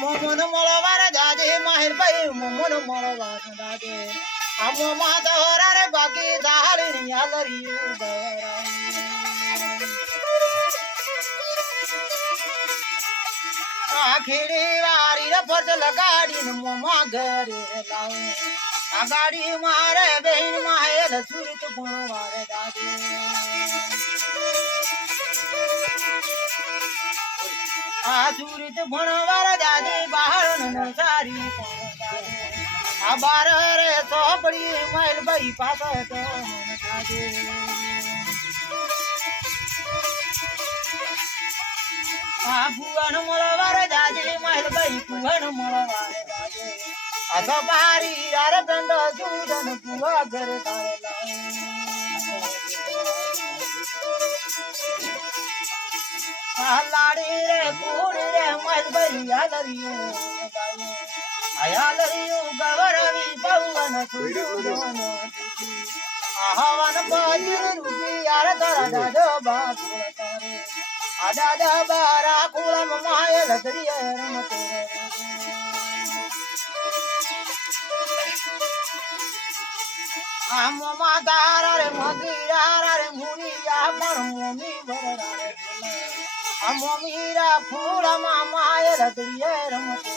મોમન મળવા રે દાદે માહિરભાઈ મોમન મળવા દાદે આ મોમા દોરા રે બાકી દાળી યાલરિયું આ ખેડી વારી રે ફરજ લગાડીને મોમા ઘરે લાવે આ ગાડી મારે બેન માહેલ સુરત ભણવા રે દાદે આ સુરત ભણવા રે દાદે બહાર નસારી આ બાર રે ચોપડી માઇલ ભાઈ પાછો તો દાદે આ ભુવન મળવા રે દાદે માઇલ ભાઈ ભુવન મળવા રે દાદે આ તો પારી યાર દંડ જુદન ભુવા ઘર આ લાડી રે પૂરી રે માઇલ ભાઈ યાલરિયું આયાલરિયું ગવરવી ભવન સુજુદન આહવન પાજર રૂપી યાર તારા દાદો બાપુળ તારે આ દાદા બારા કુળમ માયલ દરિય રમતે આ મોમા તારા રે મગીરા રે મુનિયા પણ મોમી ભરા રે આ મોમીરા ફૂળમાં માયલ દરિય રમતે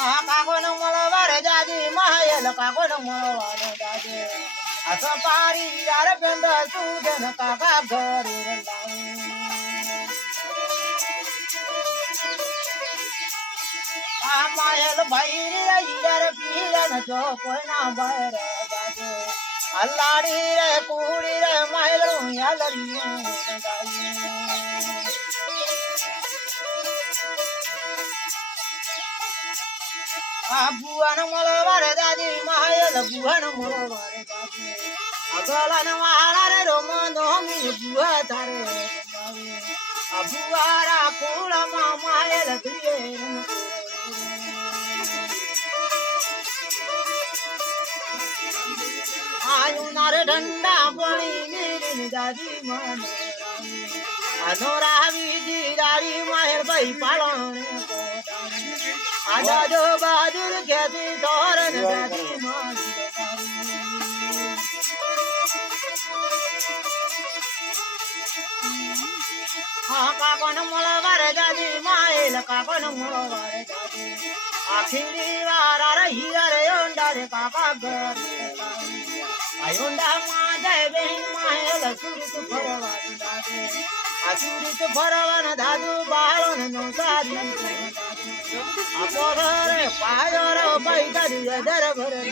આ કાકોન મળવા રે દાદી માયલ કાકોન મળવા રે દાદી આ સપારી યાર પેંડ સુદન કાકા ઘરે લાવે આ માયલ ભાઈ રે યાર પીરન જો કોના બહાર દાદે અલ્લાડી રે કુડી રે માયલું યાલરિયું દાદી આ ભુવન મળવા રે દાદી માયલ ભુવન મળવા રે દાદી અગલન વાળા રે રોમંદો મી ભુવા તારે આ ભુવારા કુળમાં માયલ દરિયે આયુ નારે ઠંડા પાણી મેરી દાદી મને આનો રાવી જી દાડી માયલ ભાઈ પાલણે આ દાદો બહાદુર ખેતી તોરણ દાદી મારી આ કાકોન મળવા રે દાદી માયલ કાકોન મળવા રે દાદી આખી વારા રે હીરા રે ઓંડા રે કાકા ઘર આ ઓંડા માં જાય બેન માયલ સુરત ફરવા દાદી આ સુરત ફરવાના દાદુ બાળન નો સારી આ પોરે પાયો રે ભાઈ દાદી દર ભરે